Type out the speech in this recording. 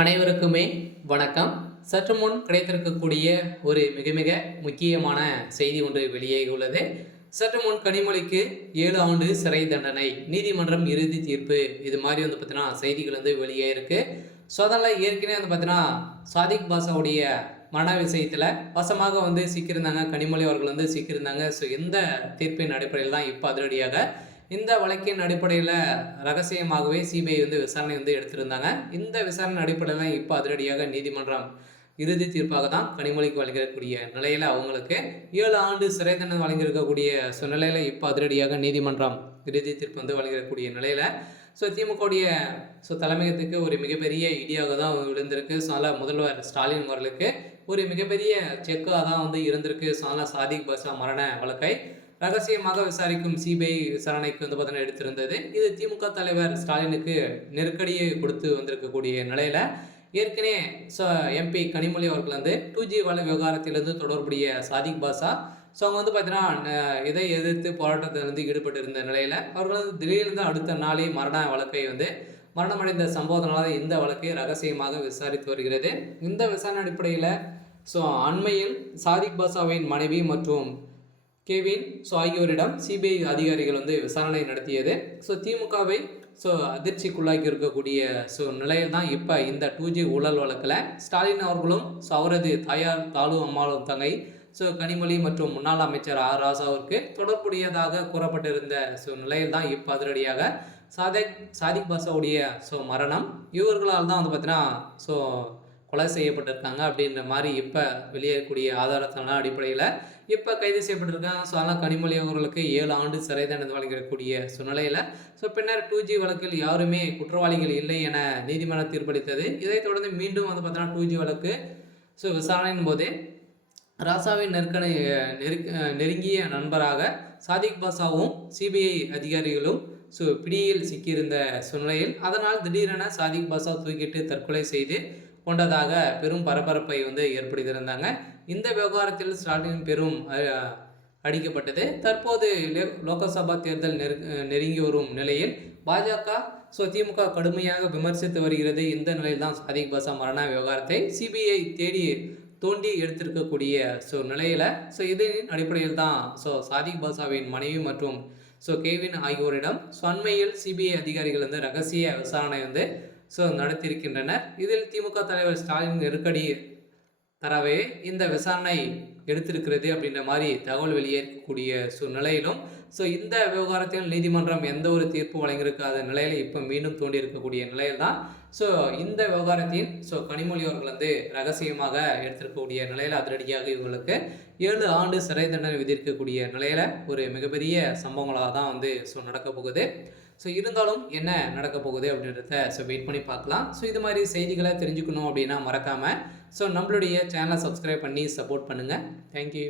அனைவருக்குமே வணக்கம். சற்று முன் கிடைத்திருக்கக்கூடிய ஒரு மிக மிக முக்கியமான செய்தி ஒன்று வெளியாகியுள்ளது. சற்று முன் கனிமொழிக்கு 7 ஆண்டு சிறை தண்டனை, நீதிமன்றம் இறுதி தீர்ப்பு, இது மாதிரி பார்த்தீங்கன்னா செய்திகள் வெளியாயிருக்கு. ஸோ அதனால் ஏற்கனவே பார்த்தீங்கன்னா சாதிக் பாஷாவுடைய மரண விஷயத்தில் வசமாக சிக்கியிருந்தாங்க. கனிமொழி அவர்கள் சிக்கியிருந்தாங்க. ஸோ இந்த தீர்ப்பின் அடிப்படையில் தான் இப்போ அதிரடியாக இந்த வழக்கின் அடிப்படையில் ரகசியமாகவே சிபிஐ விசாரணை எடுத்திருந்தாங்க. இந்த விசாரணை அடிப்படையில் இப்போ அதிரடியாக நீதிமன்றம் இறுதி தீர்ப்பாக தான் கனிமொழிக்கு வழங்கக்கூடிய நிலையில் அவங்களுக்கு 7 ஆண்டு சிறை தண்டனை வழங்கியிருக்கக்கூடிய நிலையில் இப்போ அதிரடியாக நீதிமன்றம் இறுதி தீர்ப்பு வழங்கக்கூடிய நிலையில் திமுகவுடைய தலைமையகத்துக்கு ஒரு மிகப்பெரிய இடியாக தான் விழுந்திருக்கு. ஸோ அதனால் முதல்வர் ஸ்டாலின் அவர்களுக்கு ஒரு மிகப்பெரிய செக்காக தான் இருந்திருக்கு. ஸோ அதனால் சாதிக் பாஷா மரண வழக்கை ரகசியமாக விசாரிக்கும் சிபிஐ விசாரணைக்கு பார்த்தீங்கன்னா எடுத்திருந்தது. இது திமுக தலைவர் ஸ்டாலினுக்கு நெருக்கடியை கொடுத்து வந்திருக்கக்கூடிய நிலையில் ஏற்கனவே எம்பி கனிமொழி அவர்கள் 2G விவகாரத்திலிருந்து தொடர்புடைய சாதிக் பாஷா அவங்க பார்த்தீங்கன்னா இதை எதிர்த்து போராட்டத்தில் ஈடுபட்டு இருந்த நிலையில் அவர்கள் திடீர்னு அடுத்த நாளே மரண வழக்கை மரணமடைந்த சம்பவத்தினால இந்த வழக்கை ரகசியமாக விசாரித்து வருகிறது. இந்த விசாரணை அடிப்படையில் அண்மையில் சாதிக் பாஷாவின் மனைவி மற்றும் கேவின் ஆகியோரிடம் சிபிஐ அதிகாரிகள் விசாரணை நடத்தியது. திமுகவை அதிர்ச்சிக்குள்ளாக்கி இருக்கக்கூடிய நிலையில் தான் இப்போ இந்த 2G ஊழல் வழக்கில் ஸ்டாலின் அவர்களும் அவரது தாயார் தாலு அம்மாளும் தங்கை கனிமொழி மற்றும் முன்னாள் அமைச்சர் ஆர் ராசாவிற்கு தொடர்புடையதாக கூறப்பட்டிருந்த நிலையில் தான் இப்போ அதிரடியாக சாதிக் பாஷாவுடைய மரணம் இவர்களால் தான் பார்த்தீங்கன்னா கொலை செய்யப்பட்டிருக்காங்க அப்படின்ற மாதிரி இப்போ வெளியேறக்கூடிய ஆதாரத்தின அடிப்படையில் இப்போ கைது செய்யப்பட்டிருக்காங்க. அதனால் கனிமொழி அவர்களுக்கு 7 ஆண்டு சிறை தண்டனை வழங்கக்கூடிய சூழ்நிலையில் பின்னர் 2G வழக்கில் யாருமே குற்றவாளிகள் இல்லை என நீதிமன்றம் தீர்ப்பளித்தது. இதைத் தொடர்ந்து மீண்டும் பார்த்தீங்கன்னா 2G வழக்கு விசாரணையின் போது ராசாவின் நெருங்கிய நண்பராக சாதிக் பாஷாவும் சிபிஐ அதிகாரிகளும் பிடியில் சிக்கியிருந்த சூழ்நிலையில் அதனால் திடீரென சாதிக் பாஷா தூக்கிட்டு தற்கொலை செய்து கொண்டதாக பெரும் பரபரப்பை ஏற்படுத்தியிருந்தாங்க. இந்த விவகாரத்தில் ஸ்டாலின் பெரும் அடிக்கப்பட்டது. தற்போது லோக்சபா தேர்தல் நெருங்கி வரும் நிலையில் பாஜக திமுக கடுமையாக விமர்சித்து வருகிறது. இந்த நிலையில் தான் சாதிக் பாஷா மரண விவகாரத்தை சிபிஐ தோண்டி எடுத்திருக்கக்கூடிய நிலையில் இதன் அடிப்படையில் தான் சாதிக் பாஷாவின் மனைவி மற்றும் கேவின் ஆகியோரிடம் அண்மையில் சிபிஐ அதிகாரிகள் ரகசிய விசாரணை நடத்தியிருக்கின்றனர். இதில் திமுக தலைவர் ஸ்டாலின் நெருக்கடி தரவே இந்த விசாரணை எடுத்திருக்கிறது அப்படின்ற மாதிரி தகவல் வெளியேறக்கூடிய நிலையிலும் இந்த விவகாரத்தில் நீதிமன்றம் எந்த ஒரு தீர்ப்பு வழங்கியிருக்காத நிலையில் இப்போ மீண்டும் தோண்டி இருக்கக்கூடிய நிலையில் தான் இந்த விவகாரத்தின் கனிமொழி அவர்கள் ரகசியமாக எடுத்திருக்கக்கூடிய நிலையில் அதிரடியாக இவங்களுக்கு 7 ஆண்டு சிறை தண்டனை விதிக்கக்கூடிய நிலையில் ஒரு மிகப்பெரிய சம்பவங்களாக தான் நடக்க போகுது. இருந்தாலும் என்ன நடக்க போகுது அப்படின்றத வெயிட் பண்ணி பார்க்கலாம். இது மாதிரி செய்திகளை தெரிஞ்சுக்கணும் அப்படின்னா மறக்காமல் நம்மளுடைய சேனலை சப்ஸ்கிரைப் பண்ணி சப்போர்ட் பண்ணுங்கள். தேங்க்யூ.